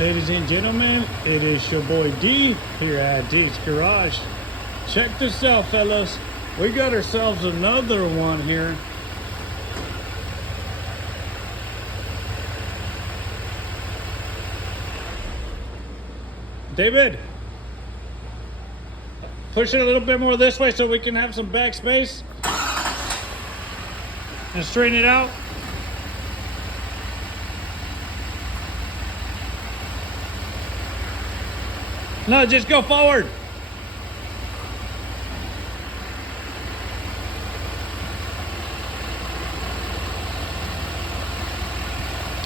ladies and gentlemen, it is your boy D here at D's Garage. Check this out, fellas. We got ourselves another one here. David, push it a little bit more this way so we can have some back space and straighten it out. No, just go forward.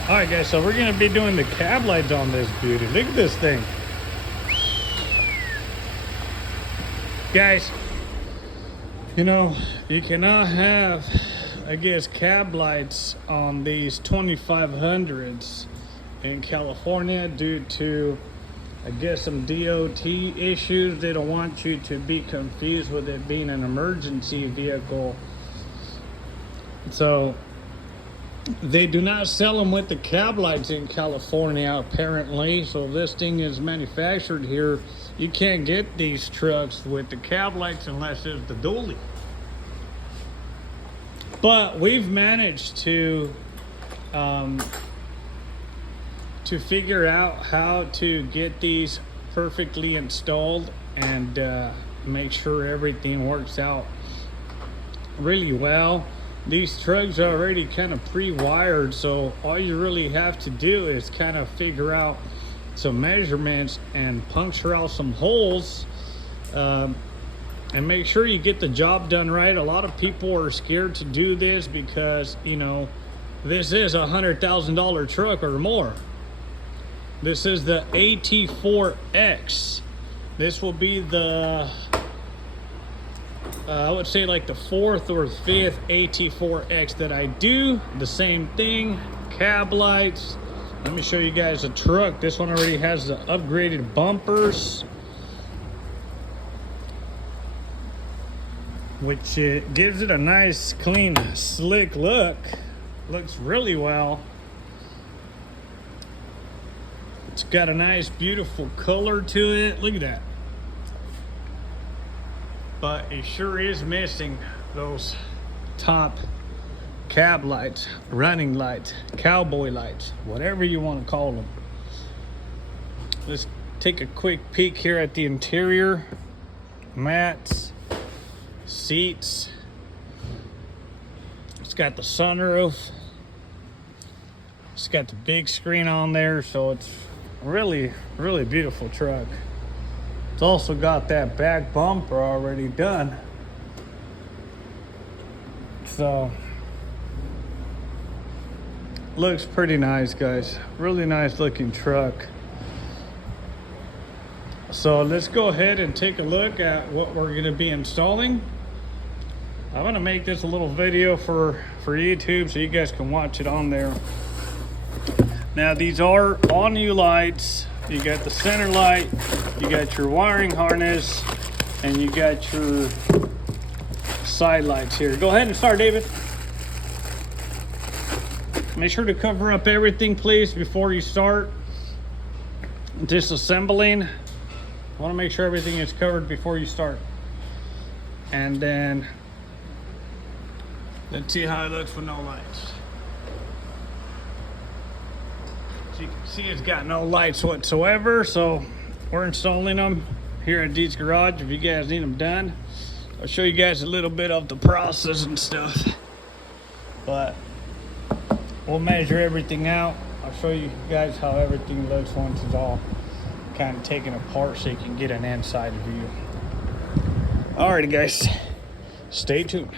All right, guys, so we're gonna be doing the cab lights on this beauty. Look at this thing. Guys, you know, you cannot have, I guess, cab lights on these 2500s in California due to, I guess, some DOT issues. They don't want you to be confused with it being an emergency vehicle. So they do not sell them with the cab lights in California, apparently. So this thing is manufactured here. You can't get these trucks with the cab lights unless it's the dually. But we've managed to figure out how to get these perfectly installed and make sure everything works out really well. These trucks are already kind of pre-wired, so all you really have to do is kind of figure out some measurements and puncture out some holes and make sure you get the job done right. A lot of people are scared to do this because, you know, this is a $100,000 truck or more. This is the AT4X. This will be the I would say like the fourth or fifth AT4X that I do. The same thing, cab lights. Let me show you guys the truck. This one already has the upgraded bumpers, which gives it a nice, clean, slick look. Looks really well. It's got a nice, beautiful color to it. Look at that. But it sure is missing those top cab lights, running lights, cowboy lights, whatever you want to call them. Let's take a quick peek here at the interior. Mats, seats. It's got the sunroof. It's got the big screen on there, so it's really, really beautiful truck. It's also got that back bumper already done. So looks pretty nice, guys. Really nice looking truck. So let's go ahead and take a look at what we're going to be installing. I'm going to make this a little video for YouTube so you guys can watch it on there. Now these are all new lights. You got the center light, you got your wiring harness, and you got your side lights here. Go ahead and start, David. Make sure to cover up everything, please, before you start disassembling. I want to make sure everything is covered before you start. And then let's see how it looks with no lights. So you can see it's got no lights whatsoever, so we're installing them here at Deeds Garage. If you guys need them done, I'll show you guys a little bit of the process and stuff. But we'll measure everything out. I'll show you guys how everything looks once it's all kind of taken apart so you can get an inside view. Alrighty, guys, stay tuned.